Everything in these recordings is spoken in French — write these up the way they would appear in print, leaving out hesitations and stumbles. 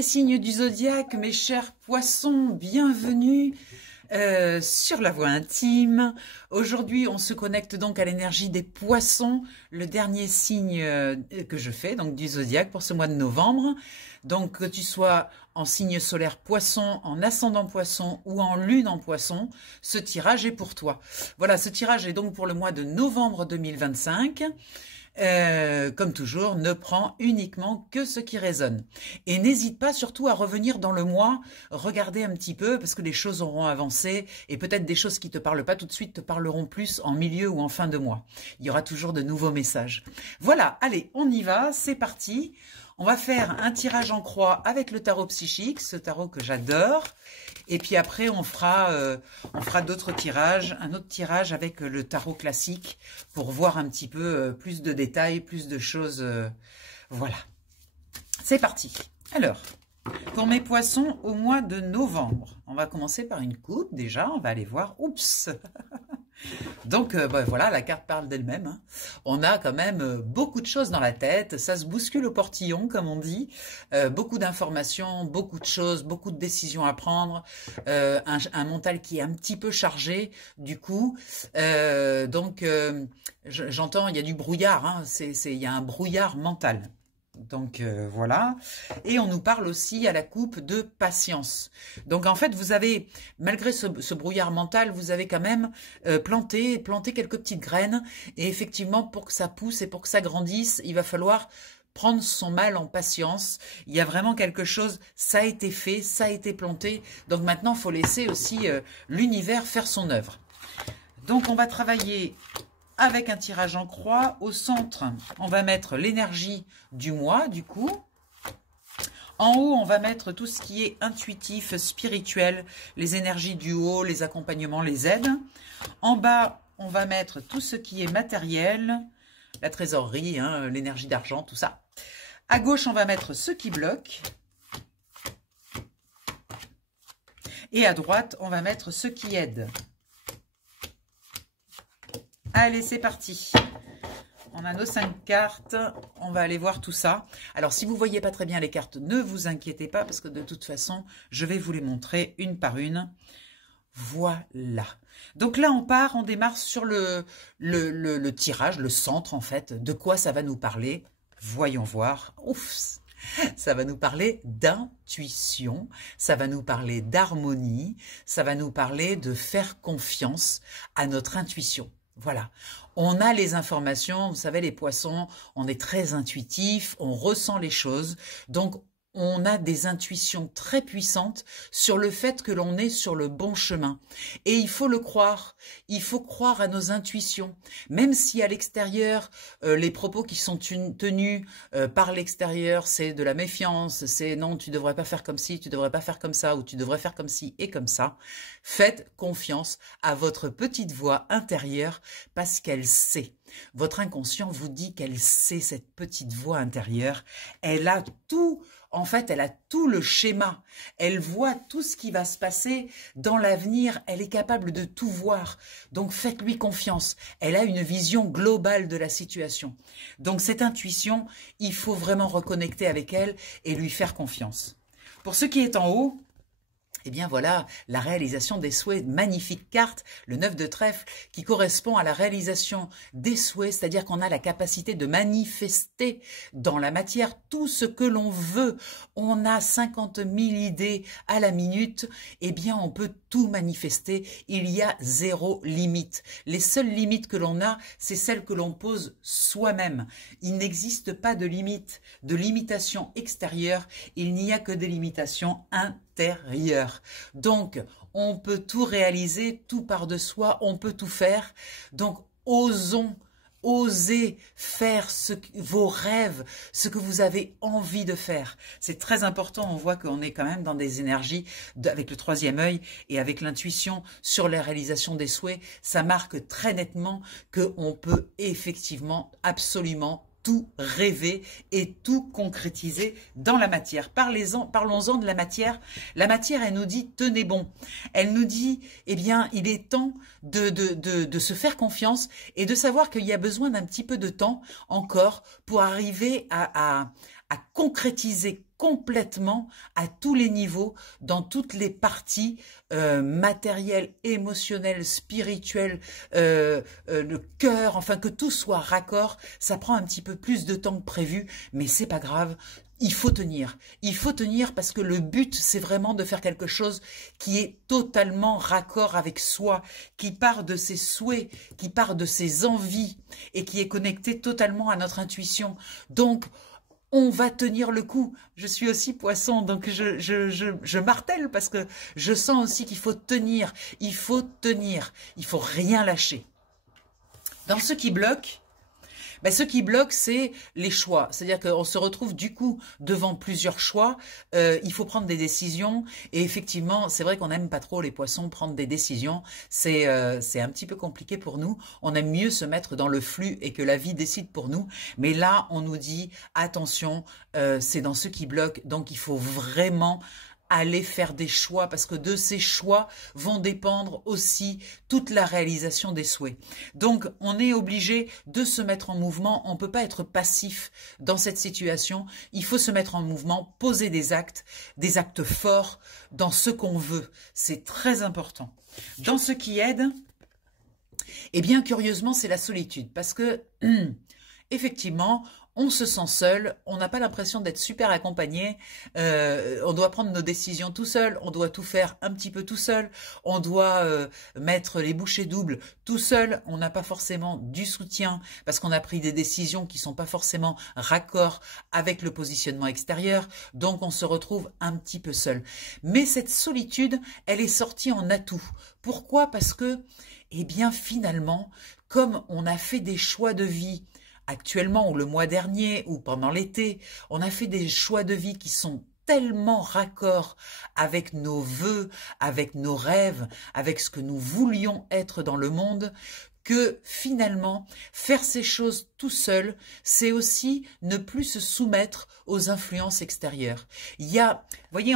les signes du zodiaque, mes chers poissons, bienvenue sur la voie intime. Aujourd'hui, on se connecte donc à l'énergie des poissons, le dernier signe que je fais, donc du zodiaque pour ce mois de novembre. Donc, que tu sois en signe solaire poisson, en ascendant poisson ou en lune en poisson, ce tirage est pour toi. Voilà, ce tirage est donc pour le mois de novembre 2025. Comme toujours, ne prends uniquement que ce qui résonne. Et n'hésite pas surtout à revenir dans le mois, regarder un petit peu, parce que les choses auront avancé, et peut-être des choses qui ne te parlent pas tout de suite te parleront plus en milieu ou en fin de mois. Il y aura toujours de nouveaux messages. Voilà, allez, on y va, c'est parti. On va faire un tirage en croix avec le tarot psychique, ce tarot que j'adore. Et puis après, on fera d'autres tirages, un autre tirage avec le tarot classique pour voir un petit peu plus de détails, plus de choses. Voilà. C'est parti. Alors, pour mes poissons au mois de novembre, on va commencer par une coupe déjà. On va aller voir. Oups. Donc voilà, la carte parle d'elle-même. Hein. On a quand même beaucoup de choses dans la tête, ça se bouscule au portillon comme on dit, beaucoup d'informations, beaucoup de choses, beaucoup de décisions à prendre, un mental qui est un petit peu chargé du coup, j'entends il y a du brouillard, hein, il y a un brouillard mental. Donc voilà, et on nous parle aussi à la coupe de patience. Donc en fait, vous avez, malgré ce brouillard mental, vous avez quand même planté quelques petites graines. Et effectivement, pour que ça pousse et pour que ça grandisse, il va falloir prendre son mal en patience. Il y a vraiment quelque chose, ça a été fait, ça a été planté. Donc maintenant, il faut laisser aussi l'univers faire son œuvre. Donc on va travailler avec un tirage en croix. Au centre, on va mettre l'énergie du mois, du coup. En haut, on va mettre tout ce qui est intuitif, spirituel, les énergies du haut, les accompagnements, les aides. En bas, on va mettre tout ce qui est matériel, la trésorerie, hein, l'énergie d'argent, tout ça. À gauche, on va mettre ce qui bloque. Et à droite, on va mettre ce qui aide. Allez, c'est parti. On a nos 5 cartes. On va aller voir tout ça. Alors, si vous ne voyez pas très bien les cartes, ne vous inquiétez pas parce que de toute façon, je vais vous les montrer une par une. Voilà. Donc là, on démarre sur le tirage, le centre en fait. De quoi ça va nous parler? Voyons voir. Ouf! Ça va nous parler d'intuition, ça va nous parler d'harmonie, ça va nous parler de faire confiance à notre intuition. Voilà, on a les informations, vous savez les poissons, on est très intuitif, on ressent les choses, donc on a des intuitions très puissantes sur le fait que l'on est sur le bon chemin. Et il faut le croire, il faut croire à nos intuitions. Même si à l'extérieur, les propos qui sont tenus par l'extérieur, c'est de la méfiance, c'est non, tu devrais pas faire comme ci, tu devrais pas faire comme ça, ou tu devrais faire comme ci et comme ça. Faites confiance à votre petite voix intérieure parce qu'elle sait. Votre inconscient vous dit qu'elle sait, cette petite voix intérieure. Elle a tout... En fait, elle a tout le schéma. Elle voit tout ce qui va se passer dans l'avenir. Elle est capable de tout voir. Donc, faites-lui confiance. Elle a une vision globale de la situation. Donc, cette intuition, il faut vraiment reconnecter avec elle et lui faire confiance. Pour ce qui est en haut, eh bien voilà, la réalisation des souhaits, magnifique carte, le 9 de trèfle, qui correspond à la réalisation des souhaits, c'est-à-dire qu'on a la capacité de manifester dans la matière tout ce que l'on veut. On a 50 000 idées à la minute, eh bien on peut tout manifester, il y a zéro limite. Les seules limites que l'on a, c'est celles que l'on pose soi-même. Il n'existe pas de limite, de limitation extérieure, il n'y a que des limitations intérieures. Donc, on peut tout réaliser, tout part de soi, on peut tout faire. Donc, osez faire vos rêves, ce que vous avez envie de faire. C'est très important, on voit qu'on est quand même dans des énergies avec le troisième œil et avec l'intuition sur la réalisation des souhaits. Ça marque très nettement qu'on peut effectivement absolument tout rêver et tout concrétiser dans la matière. Parlons-en de la matière. La matière, elle nous dit, tenez bon. Elle nous dit, eh bien, il est temps de se faire confiance et de savoir qu'il y a besoin d'un petit peu de temps encore pour arriver à concrétiser complètement à tous les niveaux, dans toutes les parties matérielles, émotionnelles, spirituelles, le cœur, enfin que tout soit raccord. Ça prend un petit peu plus de temps que prévu, mais c'est pas grave. Il faut tenir. Il faut tenir parce que le but, c'est vraiment de faire quelque chose qui est totalement raccord avec soi, qui part de ses souhaits, qui part de ses envies et qui est connecté totalement à notre intuition. Donc, on va tenir le coup. Je suis aussi poisson, donc je martèle parce que je sens aussi qu'il faut tenir. Il faut tenir. Il faut rien lâcher. Dans ce qui bloque, ce qui bloque, c'est les choix. C'est-à-dire qu'on se retrouve du coup devant plusieurs choix. Il faut prendre des décisions. Et effectivement, c'est vrai qu'on n'aime pas trop les poissons prendre des décisions. C'est un petit peu compliqué pour nous. On aime mieux se mettre dans le flux et que la vie décide pour nous. Mais là, on nous dit, attention, c'est dans ce qui bloque. Donc, il faut vraiment aller faire des choix parce que de ces choix vont dépendre aussi toute la réalisation des souhaits. Donc, on est obligé de se mettre en mouvement. On ne peut pas être passif dans cette situation. Il faut se mettre en mouvement, poser des actes forts dans ce qu'on veut. C'est très important. Dans ce qui aide, eh bien, curieusement, c'est la solitude parce que, effectivement, on se sent seul, on n'a pas l'impression d'être super accompagné, on doit prendre nos décisions tout seul, on doit tout faire un petit peu tout seul, on doit mettre les bouchées doubles tout seul, on n'a pas forcément du soutien parce qu'on a pris des décisions qui sont pas forcément raccord avec le positionnement extérieur, donc on se retrouve un petit peu seul. Mais cette solitude, elle est sortie en atout. Pourquoi? Parce que, eh bien finalement, comme on a fait des choix de vie actuellement ou le mois dernier ou pendant l'été, on a fait des choix de vie qui sont tellement raccord avec nos vœux, avec nos rêves, avec ce que nous voulions être dans le monde, que finalement, faire ces choses tout seul, c'est aussi ne plus se soumettre aux influences extérieures. Il y a, vous voyez,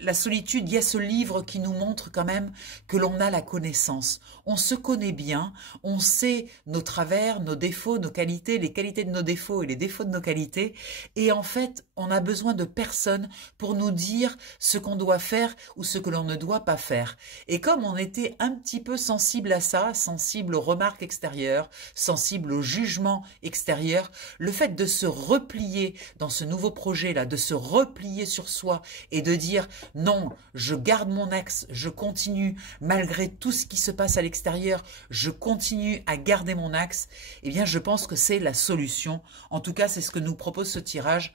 la solitude, il y a ce livre qui nous montre quand même que l'on a la connaissance. On se connaît bien, on sait nos travers, nos défauts, nos qualités, les qualités de nos défauts et les défauts de nos qualités. Et en fait, on a besoin de personne pour nous dire ce qu'on doit faire ou ce que l'on ne doit pas faire. Et comme on était un petit peu sensible à ça, sensible aux remarques extérieures, sensible au jugement extérieur, le fait de se replier dans ce nouveau projet-là, de se replier sur soi et de dire non, je garde mon axe, je continue, malgré tout ce qui se passe à l'extérieur, je continue à garder mon axe, eh bien je pense que c'est la solution. En tout cas, c'est ce que nous propose ce tirage.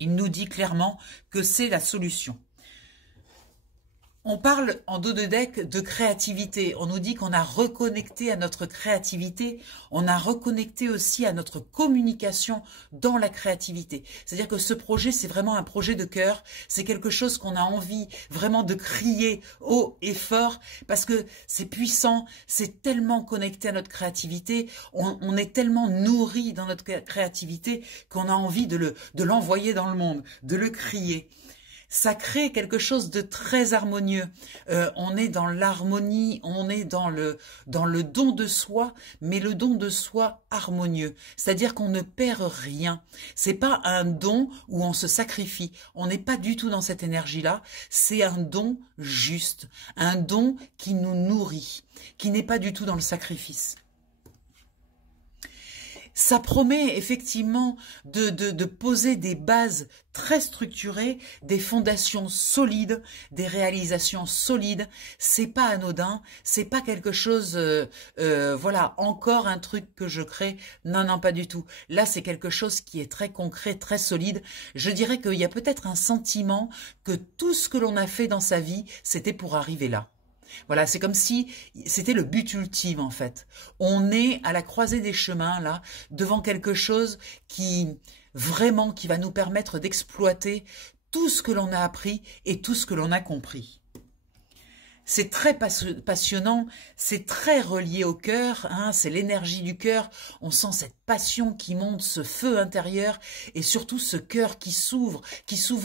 Il nous dit clairement que c'est la solution. On parle en dos de deck de créativité. On nous dit qu'on a reconnecté à notre créativité. On a reconnecté aussi à notre communication dans la créativité. C'est-à-dire que ce projet, c'est vraiment un projet de cœur. C'est quelque chose qu'on a envie vraiment de crier haut et fort parce que c'est puissant, c'est tellement connecté à notre créativité. On est tellement nourri dans notre créativité qu'on a envie de l'envoyer dans le monde, de le crier. Ça crée quelque chose de très harmonieux. On est dans l'harmonie, on est dans le don de soi, mais le don de soi harmonieux. C'est-à-dire qu'on ne perd rien. C'est pas un don où on se sacrifie. On n'est pas du tout dans cette énergie-là. C'est un don juste, un don qui nous nourrit, qui n'est pas du tout dans le sacrifice. Ça promet effectivement de poser des bases très structurées, des fondations solides, des réalisations solides. C'est pas anodin, c'est pas quelque chose, voilà, encore un truc que je crée. Non, non, pas du tout. Là, c'est quelque chose qui est très concret, très solide. Je dirais qu'il y a peut-être un sentiment que tout ce que l'on a fait dans sa vie, c'était pour arriver là. Voilà, c'est comme si c'était le but ultime en fait. On est à la croisée des chemins là, devant quelque chose qui vraiment qui va nous permettre d'exploiter tout ce que l'on a appris et tout ce que l'on a compris. C'est très passionnant, c'est très relié au cœur, hein, c'est l'énergie du cœur. On sent cette passion qui monte, ce feu intérieur et surtout ce cœur qui s'ouvre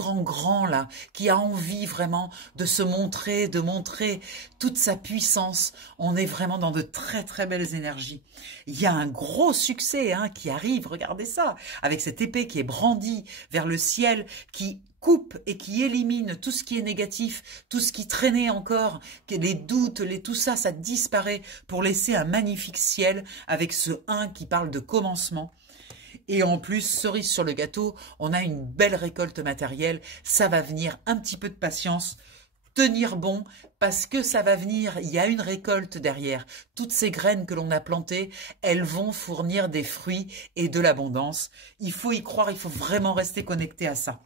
en grand là, qui a envie vraiment de se montrer, de montrer toute sa puissance. On est vraiment dans de très très belles énergies. Il y a un gros succès hein, qui arrive, regardez ça, avec cette épée qui est brandie vers le ciel, qui coupe et qui élimine tout ce qui est négatif, tout ce qui traînait encore, les doutes, tout ça, ça disparaît pour laisser un magnifique ciel avec ce 1 qui parle de commencement. Et en plus, cerise sur le gâteau, on a une belle récolte matérielle, ça va venir, un petit peu de patience, tenir bon, parce que ça va venir, il y a une récolte derrière. Toutes ces graines que l'on a plantées, elles vont fournir des fruits et de l'abondance. Il faut y croire, il faut vraiment rester connecté à ça.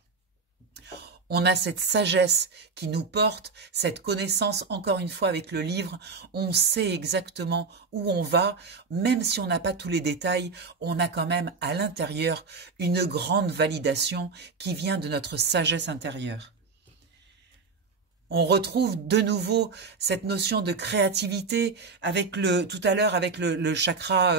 On a cette sagesse qui nous porte, cette connaissance, encore une fois avec le livre, on sait exactement où on va, même si on n'a pas tous les détails, on a quand même à l'intérieur une grande validation qui vient de notre sagesse intérieure. On retrouve de nouveau cette notion de créativité avec tout à l'heure avec le chakra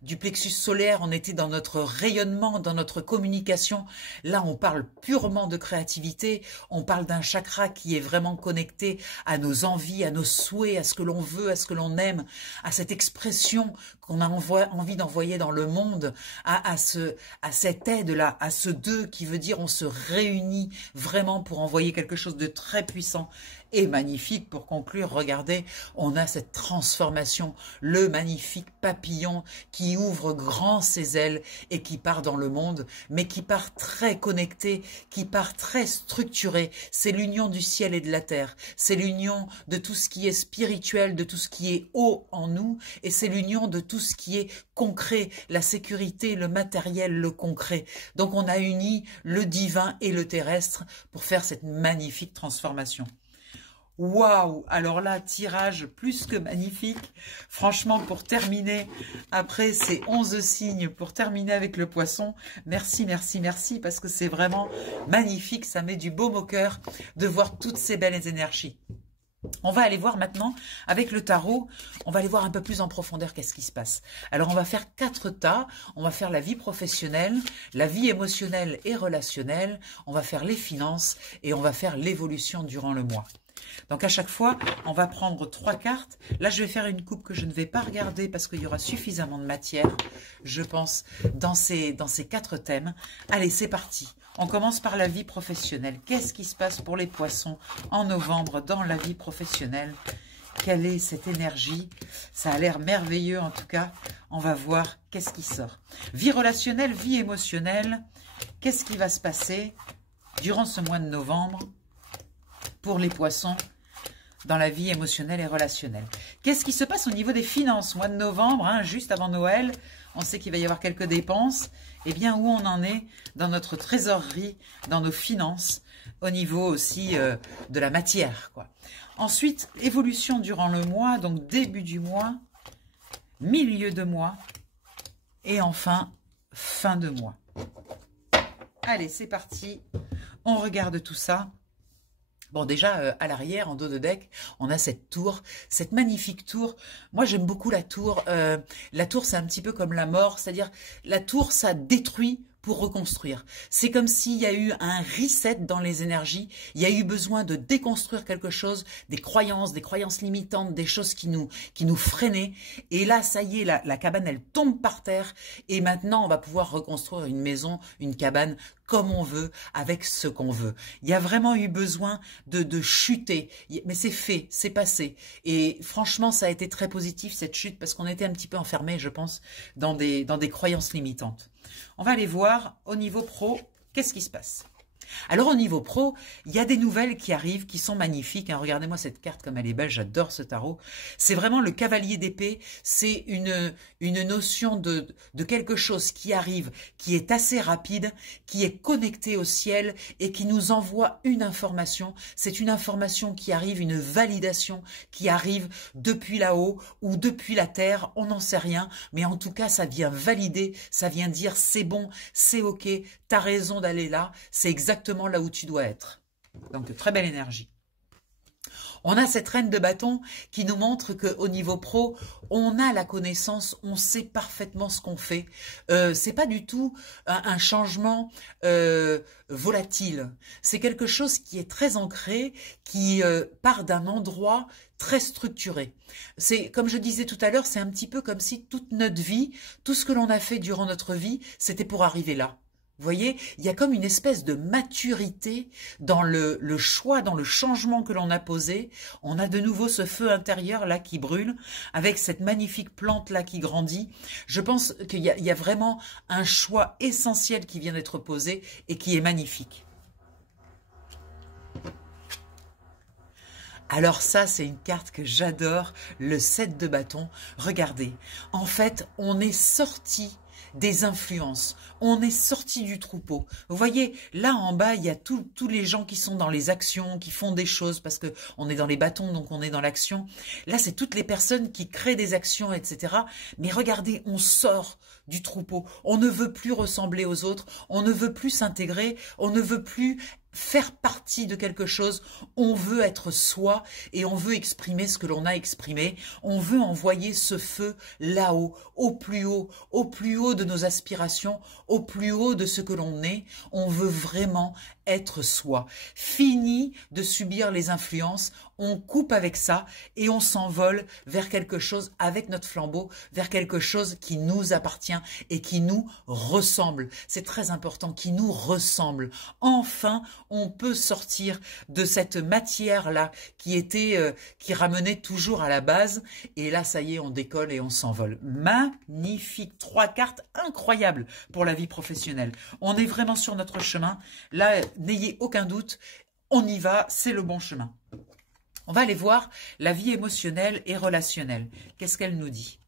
du plexus solaire, on était dans notre rayonnement, dans notre communication. Là, on parle purement de créativité, on parle d'un chakra qui est vraiment connecté à nos envies, à nos souhaits, à ce que l'on veut, à ce que l'on aime, à cette expression qu'on a envie d'envoyer dans le monde, à cette aide-là, à ce deux qui veut dire on se réunit vraiment pour envoyer quelque chose de très puissant et magnifique. Pour conclure, regardez, on a cette transformation, le magnifique papillon qui ouvre grand ses ailes et qui part dans le monde, mais qui part très connecté, qui part très structuré. C'est l'union du ciel et de la terre, c'est l'union de tout ce qui est spirituel, de tout ce qui est haut en nous, et c'est l'union de tout ce qui est concret, la sécurité, le matériel, le concret. Donc on a uni le divin et le terrestre pour faire cette magnifique transformation. Waouh! Alors là, tirage plus que magnifique. Franchement, pour terminer, après ces 11 signes, pour terminer avec le poisson, merci, merci, merci, parce que c'est vraiment magnifique. Ça met du baume au cœur de voir toutes ces belles énergies. On va aller voir maintenant, avec le tarot, on va aller voir un peu plus en profondeur qu'est-ce qui se passe. Alors, on va faire 4 tas. On va faire la vie professionnelle, la vie émotionnelle et relationnelle. On va faire les finances et on va faire l'évolution durant le mois. Donc à chaque fois, on va prendre 3 cartes. Là, je vais faire une coupe que je ne vais pas regarder parce qu'il y aura suffisamment de matière, je pense, dans ces 4 thèmes. Allez, c'est parti. On commence par la vie professionnelle. Qu'est-ce qui se passe pour les poissons en novembre dans la vie professionnelle? Quelle est cette énergie? Ça a l'air merveilleux en tout cas. On va voir qu'est-ce qui sort. Vie relationnelle, vie émotionnelle. Qu'est-ce qui va se passer durant ce mois de novembre pour les poissons dans la vie émotionnelle et relationnelle? Qu'est-ce qui se passe au niveau des finances? Mois de novembre, hein, juste avant Noël, on sait qu'il va y avoir quelques dépenses. Eh bien, où on en est dans notre trésorerie, dans nos finances, au niveau aussi de la matière, quoi. Ensuite, évolution durant le mois, donc début du mois, milieu de mois, et enfin, fin de mois. Allez, c'est parti. On regarde tout ça. Bon, déjà, à l'arrière, en dos de deck, on a cette tour, cette magnifique tour. Moi, j'aime beaucoup la tour. La tour, c'est un petit peu comme la mort, c'est-à-dire la tour, ça détruit pour reconstruire. C'est comme s'il y a eu un reset dans les énergies, il y a eu besoin de déconstruire quelque chose, des croyances limitantes, des choses qui nous freinaient. Et là, ça y est, la cabane, elle tombe par terre. Et maintenant, on va pouvoir reconstruire une maison, une cabane, comme on veut, avec ce qu'on veut. Il y a vraiment eu besoin de chuter. Mais c'est fait, c'est passé. Et franchement, ça a été très positif, cette chute, parce qu'on était un petit peu enfermés, je pense, dans des croyances limitantes. On va aller voir au niveau pro, qu'est-ce qui se passe. Alors au niveau pro, il y a des nouvelles qui arrivent, qui sont magnifiques. Hein. Regardez-moi cette carte comme elle est belle, j'adore ce tarot. C'est vraiment le cavalier d'épée, c'est une notion de quelque chose qui arrive, qui est assez rapide, qui est connecté au ciel et qui nous envoie une information. C'est une information qui arrive, une validation qui arrive depuis là-haut ou depuis la terre, on n'en sait rien. Mais en tout cas, ça vient valider, ça vient dire c'est bon, c'est ok, t'as raison d'aller là, c'est exactement là où tu dois être. Donc, très belle énergie. On a cette reine de bâton qui nous montre qu'au niveau pro, on a la connaissance, on sait parfaitement ce qu'on fait. C'est pas du tout un changement volatile. C'est quelque chose qui est très ancré, qui part d'un endroit très structuré. C'est, comme je disais tout à l'heure, c'est un petit peu comme si toute notre vie, tout ce que l'on a fait durant notre vie, c'était pour arriver là. Vous voyez, il y a comme une espèce de maturité dans le choix, dans le changement que l'on a posé. On a de nouveau ce feu intérieur là qui brûle, avec cette magnifique plante là qui grandit. Je pense qu'il y a vraiment un choix essentiel qui vient d'être posé et qui est magnifique. Alors ça, c'est une carte que j'adore, le 7 de bâton. Regardez, en fait, on est sorti des influences, on est sorti du troupeau. Vous voyez, là en bas, il y a tous les gens qui sont dans les actions, qui font des choses, parce que on est dans les bâtons, donc on est dans l'action. Là, c'est toutes les personnes qui créent des actions, etc. Mais regardez, on sort du troupeau. On ne veut plus ressembler aux autres, on ne veut plus s'intégrer, on ne veut plus faire partie de quelque chose, on veut être soi et on veut exprimer ce que l'on a exprimé, on veut envoyer ce feu là-haut, au plus haut de nos aspirations, au plus haut de ce que l'on est, on veut vraiment être soi. Fini de subir les influences, on coupe avec ça et on s'envole vers quelque chose avec notre flambeau, vers quelque chose qui nous appartient et qui nous ressemble. C'est très important, qui nous ressemble. Enfin, on peut sortir de cette matière-là qui ramenait toujours à la base. Et là, ça y est, on décolle et on s'envole. Magnifique. 3 cartes incroyables pour la vie professionnelle. On est vraiment sur notre chemin. Là, n'ayez aucun doute, on y va, c'est le bon chemin. On va aller voir la vie émotionnelle et relationnelle. Qu'est-ce qu'elle nous dit ?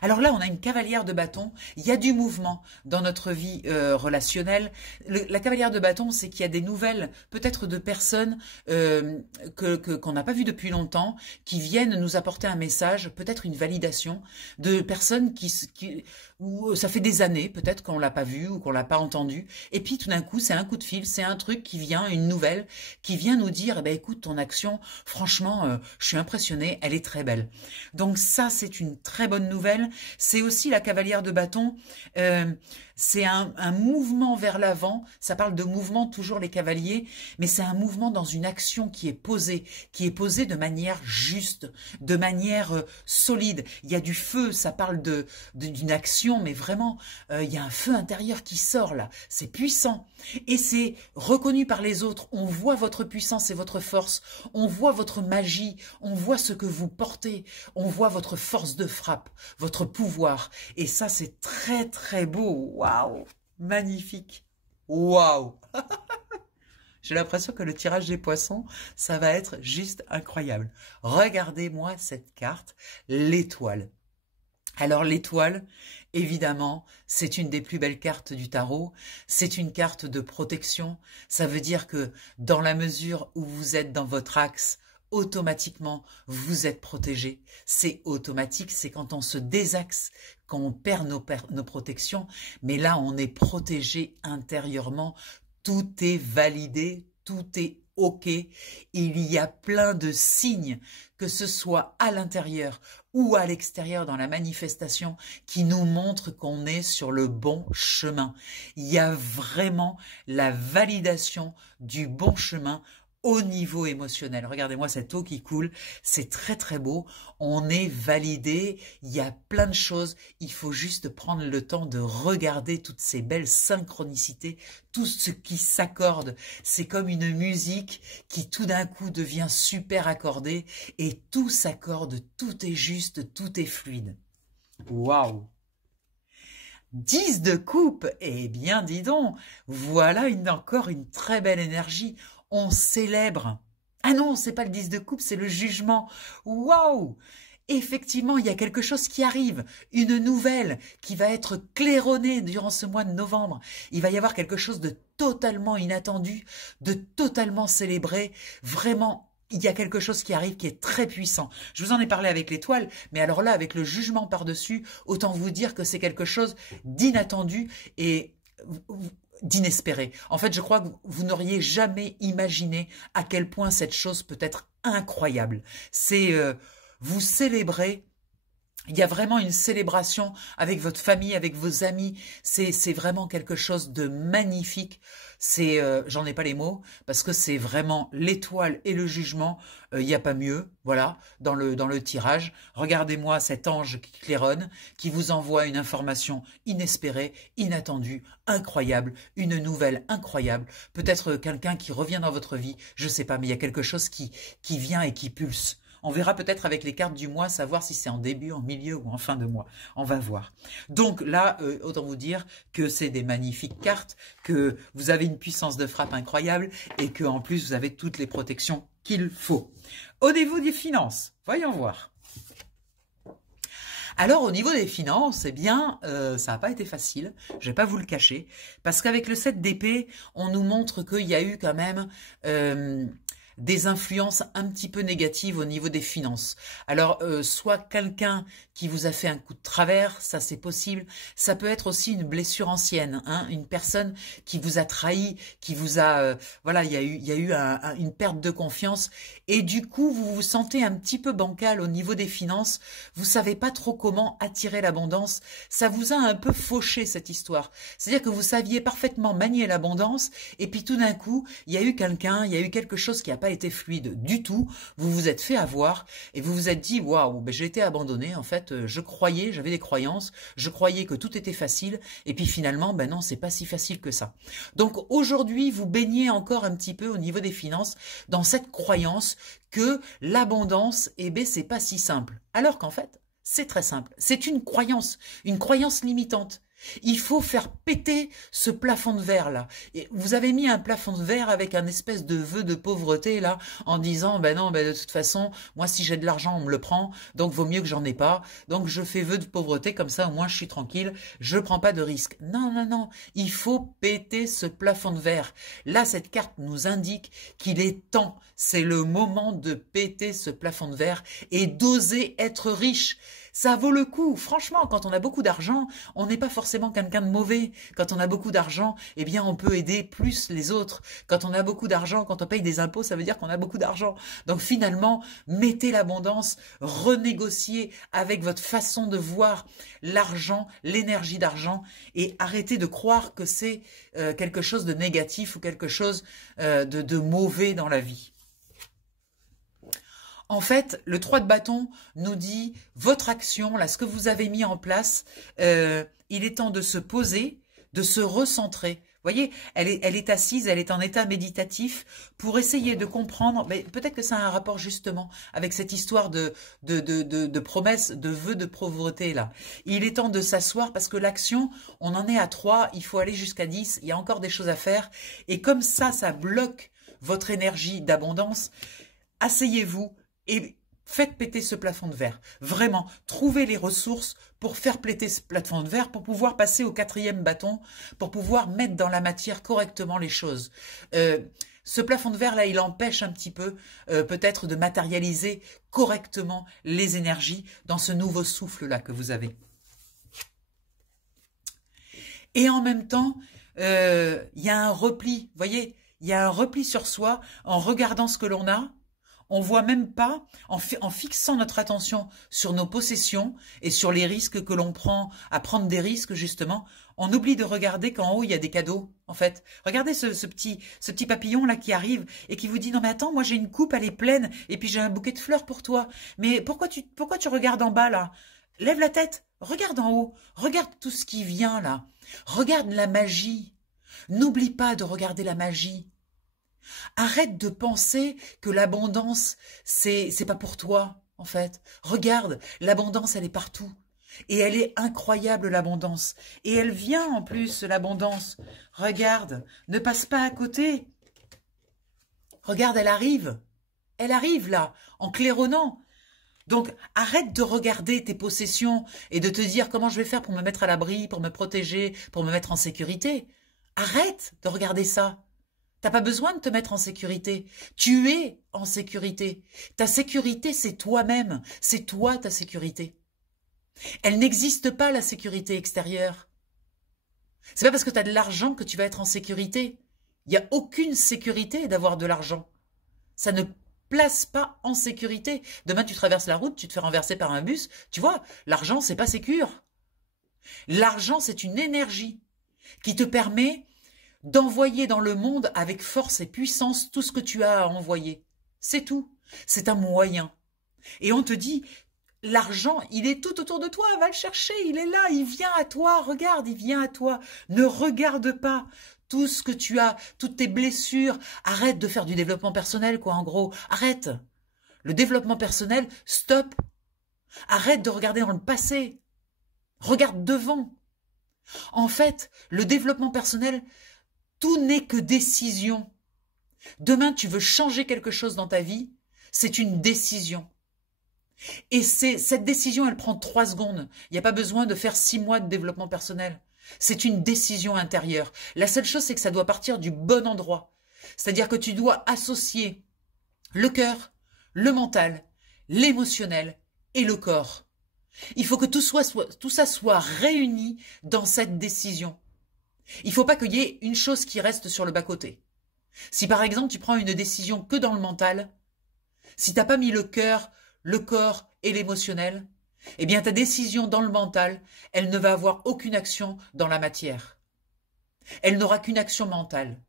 Alors là, on a une cavalière de bâton. Il y a du mouvement dans notre vie relationnelle. La cavalière de bâton, c'est qu'il y a des nouvelles, peut-être de personnes qu'on n'a pas vues depuis longtemps, qui viennent nous apporter un message, peut-être une validation, de personnes où ça fait des années, peut-être qu'on l'a pas vu ou qu'on l'a pas entendu. Et puis tout d'un coup, c'est un coup de fil, c'est un truc qui vient, une nouvelle, qui vient nous dire, eh ben, écoute, ton action, franchement, je suis impressionnée, elle est très belle. Donc ça, c'est une très bonne nouvelle. C'est aussi la cavalière de bâton, c'est un mouvement vers l'avant, ça parle de mouvement, toujours les cavaliers, mais c'est un mouvement dans une action qui est posée de manière juste, de manière solide. Il y a du feu, ça parle d'une action, mais vraiment, il y a un feu intérieur qui sort là, c'est puissant. Et c'est reconnu par les autres, on voit votre puissance et votre force, on voit votre magie, on voit ce que vous portez, on voit votre force de frappe, votre pouvoir. Et ça, c'est très très beau. Waouh, magnifique. Waouh. J'ai l'impression que le tirage des poissons, ça va être juste incroyable. Regardez-moi cette carte, l'étoile. Alors l'étoile, évidemment, c'est une des plus belles cartes du tarot. C'est une carte de protection. Ça veut dire que dans la mesure où vous êtes dans votre axe, automatiquement, vous êtes protégé. C'est automatique, c'est quand on se désaxe, quand on perd nos protections. Mais là, on est protégé intérieurement. Tout est validé, tout est OK. Il y a plein de signes, que ce soit à l'intérieur ou à l'extérieur dans la manifestation, qui nous montrent qu'on est sur le bon chemin. Il y a vraiment la validation du bon chemin au niveau émotionnel. Regardez-moi cette eau qui coule, c'est très très beau, on est validé, il y a plein de choses, il faut juste prendre le temps de regarder toutes ces belles synchronicités, tout ce qui s'accorde, c'est comme une musique qui tout d'un coup devient super accordée et tout s'accorde, tout est juste, tout est fluide. Waouh! 10 de coupe, eh bien dis donc, voilà encore une très belle énergie. On célèbre. Ah non, c'est pas le 10 de coupe, c'est le jugement. Waouh! Effectivement, il y a quelque chose qui arrive, une nouvelle qui va être claironnée durant ce mois de novembre. Il va y avoir quelque chose de totalement inattendu, de totalement célébré. Vraiment, il y a quelque chose qui arrive qui est très puissant. Je vous en ai parlé avec l'étoile, mais alors là, avec le jugement par-dessus, autant vous dire que c'est quelque chose d'inattendu et d'inespéré. En fait, je crois que vous n'auriez jamais imaginé à quel point cette chose peut être incroyable. C'est vous célébrez. Il y a vraiment une célébration avec votre famille, avec vos amis. C'est vraiment quelque chose de magnifique. C'est, j'en ai pas les mots, parce que c'est vraiment l'étoile et le jugement. Il n'y a pas mieux, voilà, dans le tirage. Regardez-moi cet ange qui claironne, qui vous envoie une information inespérée, inattendue, incroyable, une nouvelle incroyable. Peut-être quelqu'un qui revient dans votre vie, je sais pas, mais il y a quelque chose qui vient et qui pulse. On verra peut-être avec les cartes du mois, savoir si c'est en début, en milieu ou en fin de mois. On va voir. Donc là, autant vous dire que c'est des magnifiques cartes, que vous avez une puissance de frappe incroyable et que en plus vous avez toutes les protections qu'il faut. Au niveau des finances, voyons voir. Alors au niveau des finances, eh bien, ça n'a pas été facile, je ne vais pas vous le cacher, parce qu'avec le 7 d'épée, on nous montre qu'il y a eu quand même des influences un petit peu négatives au niveau des finances. Alors, soit quelqu'un qui vous a fait un coup de travers, ça c'est possible. Ça peut être aussi une blessure ancienne, hein, une personne qui vous a trahi, qui vous a... voilà, il y a eu une perte de confiance. Et du coup, vous vous sentez un petit peu bancal au niveau des finances. Vous savez pas trop comment attirer l'abondance. Ça vous a un peu fauché, cette histoire. C'est-à-dire que vous saviez parfaitement manier l'abondance. Et puis tout d'un coup, il y a eu quelqu'un, il y a eu quelque chose qui n'a pas été fluide du tout. Vous vous êtes fait avoir et vous vous êtes dit, waouh, ben j'ai été abandonné. En fait, je croyais, j'avais des croyances, je croyais que tout était facile, et puis finalement, ben non, c'est pas si facile que ça. Donc aujourd'hui, vous baignez encore un petit peu au niveau des finances dans cette croyance que l'abondance, eh ben c'est pas si simple. Alors qu'en fait, c'est très simple. C'est une croyance limitante. Il faut faire péter ce plafond de verre là. Et vous avez mis un plafond de verre avec un espèce de vœu de pauvreté là, en disant ben non, ben de toute façon, moi si j'ai de l'argent on me le prend, donc vaut mieux que j'en ai pas. Donc je fais vœu de pauvreté, comme ça au moins je suis tranquille, je prends pas de risque. Non, non, non, il faut péter ce plafond de verre. Là, cette carte nous indique qu'il est temps, c'est le moment de péter ce plafond de verre et d'oser être riche. Ça vaut le coup. Franchement, quand on a beaucoup d'argent, on n'est pas forcément quelqu'un de mauvais. Quand on a beaucoup d'argent, eh bien, on peut aider plus les autres. Quand on a beaucoup d'argent, quand on paye des impôts, ça veut dire qu'on a beaucoup d'argent. Donc finalement, mettez l'abondance, renégociez avec votre façon de voir l'argent, l'énergie d'argent, et arrêtez de croire que c'est quelque chose de négatif ou quelque chose de mauvais dans la vie. En fait, le 3 de bâton nous dit votre action, là, ce que vous avez mis en place, il est temps de se poser, de se recentrer. Vous voyez, elle est assise, elle est en état méditatif pour essayer de comprendre, mais peut-être que ça a un rapport justement avec cette histoire de promesse, de vœux de pauvreté là. Il est temps de s'asseoir parce que l'action, on en est à 3, il faut aller jusqu'à 10, il y a encore des choses à faire. Et comme ça bloque votre énergie d'abondance, asseyez-vous et faites péter ce plafond de verre. Vraiment, trouvez les ressources pour faire péter ce plafond de verre, pour pouvoir passer au 4e bâton, pour pouvoir mettre dans la matière correctement les choses. Ce plafond de verre là, il empêche un petit peu peut-être de matérialiser correctement les énergies dans ce nouveau souffle là que vous avez. Et en même temps, il y a un repli, vous voyez, il y a un repli sur soi en regardant ce que l'on a. On voit même pas, en fixant notre attention sur nos possessions et sur les risques que l'on prend, à prendre des risques justement, on oublie de regarder qu'en haut il y a des cadeaux, en fait. Regardez ce petit papillon là qui arrive et qui vous dit non mais attends, moi j'ai une coupe, elle est pleine et puis j'ai un bouquet de fleurs pour toi. Mais pourquoi tu regardes en bas là? Lève la tête, regarde en haut, regarde tout ce qui vient là. Regarde la magie. N'oublie pas de regarder la magie. Arrête de penser que l'abondance, c'est pas pour toi, en fait. Regarde, l'abondance, elle est partout. Et elle est incroyable, l'abondance. Et elle vient, en plus, l'abondance. Regarde, ne passe pas à côté. Regarde, elle arrive. Elle arrive, là, en claironnant. Donc, arrête de regarder tes possessions et de te dire comment je vais faire pour me mettre à l'abri, pour me protéger, pour me mettre en sécurité. Arrête de regarder ça. T'as pas besoin de te mettre en sécurité. Tu es en sécurité. Ta sécurité, c'est toi-même. C'est toi, ta sécurité. Elle n'existe pas, la sécurité extérieure. C'est pas parce que tu as de l'argent que tu vas être en sécurité. Il n'y a aucune sécurité d'avoir de l'argent. Ça ne place pas en sécurité. Demain, tu traverses la route, tu te fais renverser par un bus. Tu vois, l'argent, c'est pas sécure. L'argent, c'est une énergie qui te permet d'envoyer dans le monde avec force et puissance tout ce que tu as à envoyer. C'est tout. C'est un moyen. Et on te dit, l'argent, il est tout autour de toi, va le chercher, il est là, il vient à toi, regarde, il vient à toi. Ne regarde pas tout ce que tu as, toutes tes blessures. Arrête de faire du développement personnel, quoi, en gros. Arrête. Le développement personnel, stop. Arrête de regarder dans le passé. Regarde devant. En fait, le développement personnel, tout n'est que décision. Demain, tu veux changer quelque chose dans ta vie, c'est une décision. Et cette décision, elle prend 3 secondes. Il n'y a pas besoin de faire 6 mois de développement personnel. C'est une décision intérieure. La seule chose, c'est que ça doit partir du bon endroit. C'est-à-dire que tu dois associer le cœur, le mental, l'émotionnel et le corps. Il faut que tout ça soit réuni dans cette décision. Il ne faut pas qu'il y ait une chose qui reste sur le bas-côté. Si par exemple tu prends une décision que dans le mental, si tu n'as pas mis le cœur, le corps et l'émotionnel, eh bien ta décision dans le mental, elle ne va avoir aucune action dans la matière. Elle n'aura qu'une action mentale.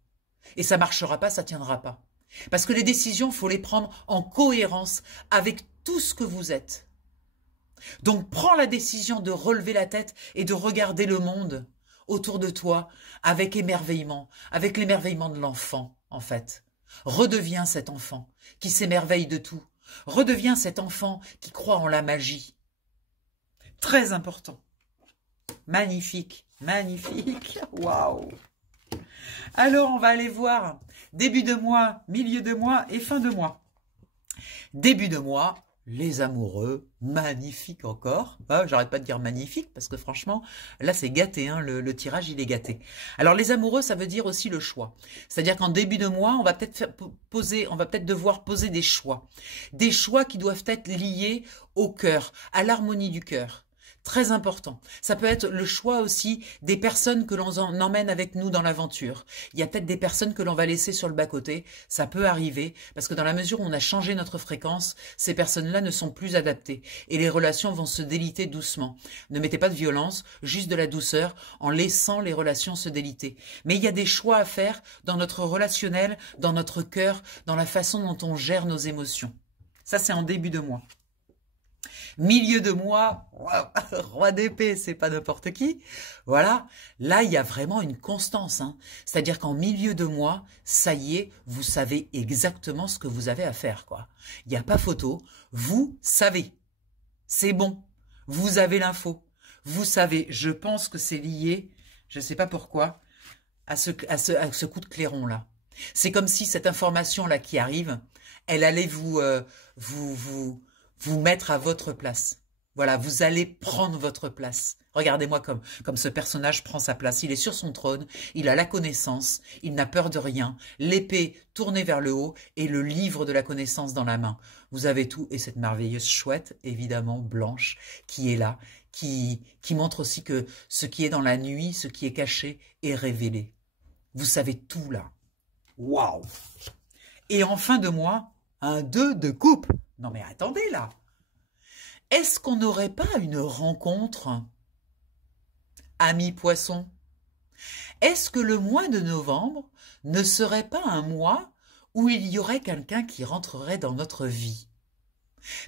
Et ça ne marchera pas, ça ne tiendra pas. Parce que les décisions, il faut les prendre en cohérence avec tout ce que vous êtes. Donc prends la décision de relever la tête et de regarder le monde autour de toi avec émerveillement, avec l'émerveillement de l'enfant, en fait. Redeviens cet enfant qui s'émerveille de tout. Redeviens cet enfant qui croit en la magie. Très important. Magnifique, magnifique. Waouh! Alors, on va aller voir début de mois, milieu de mois et fin de mois. Début de mois, les amoureux, magnifique encore. J'arrête pas de dire magnifique parce que franchement, là c'est gâté, hein, le tirage il est gâté. Alors les amoureux, ça veut dire aussi le choix. C'est-à-dire qu'en début de mois, on va peut-être devoir poser des choix. Des choix qui doivent être liés au cœur, à l'harmonie du cœur. Très important. Ça peut être le choix aussi des personnes que l'on emmène avec nous dans l'aventure. Il y a peut-être des personnes que l'on va laisser sur le bas-côté. Ça peut arriver parce que dans la mesure où on a changé notre fréquence, ces personnes-là ne sont plus adaptées et les relations vont se déliter doucement. Ne mettez pas de violence, juste de la douceur en laissant les relations se déliter. Mais il y a des choix à faire dans notre relationnel, dans notre cœur, dans la façon dont on gère nos émotions. Ça, c'est en début de mois. Milieu de mois, roi d'épée, c'est pas n'importe qui. Voilà, là il y a vraiment une constance. Hein. C'est-à-dire qu'en milieu de mois, ça y est, vous savez exactement ce que vous avez à faire, quoi. Il n'y a pas photo, vous savez. C'est bon, vous avez l'info. Vous savez, je pense que c'est lié, je ne sais pas pourquoi, à ce coup de clairon là. C'est comme si cette information là qui arrive, elle allait vous mettre à votre place. Voilà, vous allez prendre votre place. Regardez-moi comme ce personnage prend sa place. Il est sur son trône, il a la connaissance, il n'a peur de rien, l'épée tournée vers le haut et le livre de la connaissance dans la main. Vous avez tout et cette merveilleuse chouette, évidemment blanche, qui est là, qui montre aussi que ce qui est dans la nuit, ce qui est caché, est révélé. Vous savez tout là. Waouh! Et en fin de mois, un 2 de coupe. Non mais attendez là. Est-ce qu'on n'aurait pas une rencontre, amis poissons? Est-ce que le mois de novembre ne serait pas un mois où il y aurait quelqu'un qui rentrerait dans notre vie?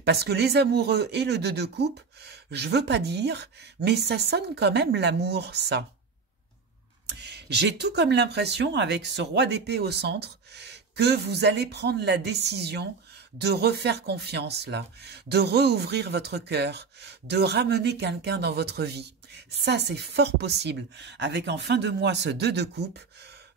Parce que les amoureux et le 2 de coupe, je veux pas dire, mais ça sonne quand même l'amour, ça. J'ai tout comme l'impression, avec ce roi d'épée au centre, que vous allez prendre la décision de refaire confiance là, de rouvrir votre cœur, de ramener quelqu'un dans votre vie. Ça, c'est fort possible. Avec en fin de mois ce 2 de coupe,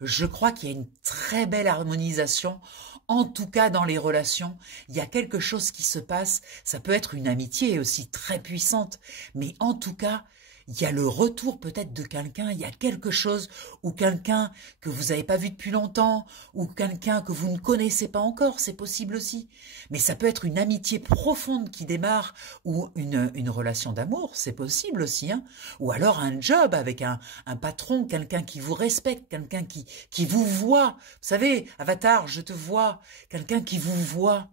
je crois qu'il y a une très belle harmonisation. En tout cas, dans les relations, il y a quelque chose qui se passe. Ça peut être une amitié aussi très puissante. Mais en tout cas, il y a le retour peut-être de quelqu'un, il y a quelque chose, ou quelqu'un que vous n'avez pas vu depuis longtemps, ou quelqu'un que vous ne connaissez pas encore, c'est possible aussi. Mais ça peut être une amitié profonde qui démarre, ou une relation d'amour, c'est possible aussi, hein. Ou alors un job avec un patron, quelqu'un qui vous respecte, quelqu'un qui vous voit. Vous savez, Avatar, je te vois, quelqu'un qui vous voit.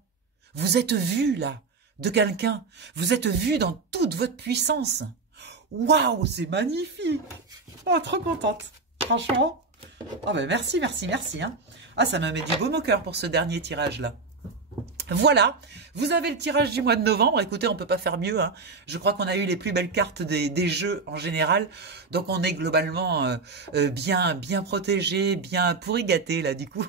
Vous êtes vu là, de quelqu'un, vous êtes vu dans toute votre puissance. Waouh, c'est magnifique. Oh, trop contente. Franchement. Oh ben merci, merci, merci. Hein. Ah, ça me met du baume au cœur pour ce dernier tirage-là. Voilà, vous avez le tirage du mois de novembre. Écoutez, on peut pas faire mieux. Hein. Je crois qu'on a eu les plus belles cartes des jeux en général. Donc on est globalement bien protégé, bien pourri gâté là du coup.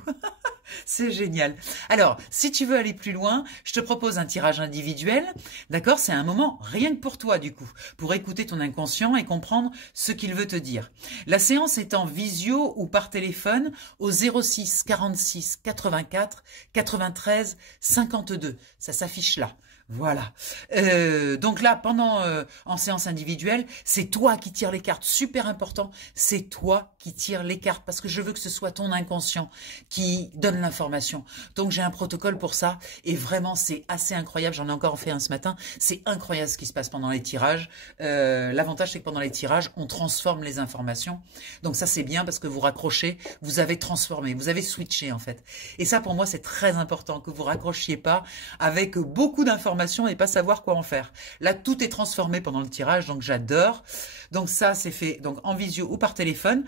C'est génial. Alors, si tu veux aller plus loin, je te propose un tirage individuel. D'accord? C'est un moment rien que pour toi, du coup, pour écouter ton inconscient et comprendre ce qu'il veut te dire. La séance est en visio ou par téléphone au 06 46 84 93 52. Ça s'affiche là. Voilà. Donc là, en séance individuelle, c'est toi qui tires les cartes. Super important, c'est toi qui tires les cartes parce que je veux que ce soit ton inconscient qui donne l'information. Donc j'ai un protocole pour ça et vraiment c'est assez incroyable. J'en ai encore fait un ce matin. C'est incroyable ce qui se passe pendant les tirages. L'avantage c'est que pendant les tirages, on transforme les informations. Donc ça c'est bien parce que vous raccrochez, vous avez transformé, vous avez switché en fait. Et ça pour moi c'est très important que vous raccrochiez pas avec beaucoup d'informations et pas savoir quoi en faire. Là, tout est transformé pendant le tirage, donc j'adore. Donc ça, c'est fait donc en visio ou par téléphone.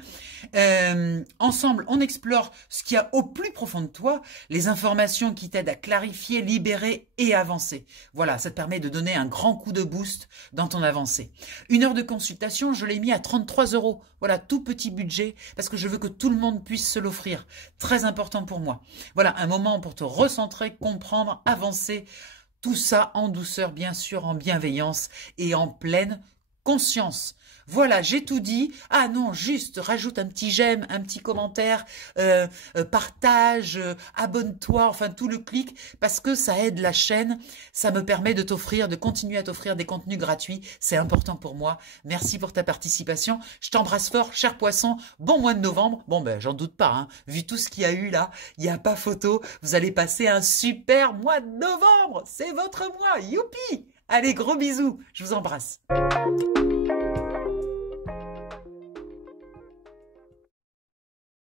Ensemble, on explore ce qu'il y a au plus profond de toi, les informations qui t'aident à clarifier, libérer et avancer. Voilà, ça te permet de donner un grand coup de boost dans ton avancée. 1 heure de consultation, je l'ai mis à 33 €. Voilà, tout petit budget, parce que je veux que tout le monde puisse se l'offrir. Très important pour moi. Voilà, un moment pour te recentrer, comprendre, avancer. Tout ça en douceur, bien sûr, en bienveillance et en pleine conscience. Voilà, j'ai tout dit. Ah non, juste rajoute un petit j'aime, un petit commentaire, partage, abonne-toi, enfin tout le clic, parce que ça aide la chaîne, ça me permet de continuer à t'offrir des contenus gratuits. C'est important pour moi. Merci pour ta participation. Je t'embrasse fort, cher poisson. Bon mois de novembre. Bon ben, j'en doute pas, hein. Vu tout ce qu'il y a eu là, il n'y a pas photo. Vous allez passer un super mois de novembre. C'est votre mois. Youpi! Allez, gros bisous. Je vous embrasse.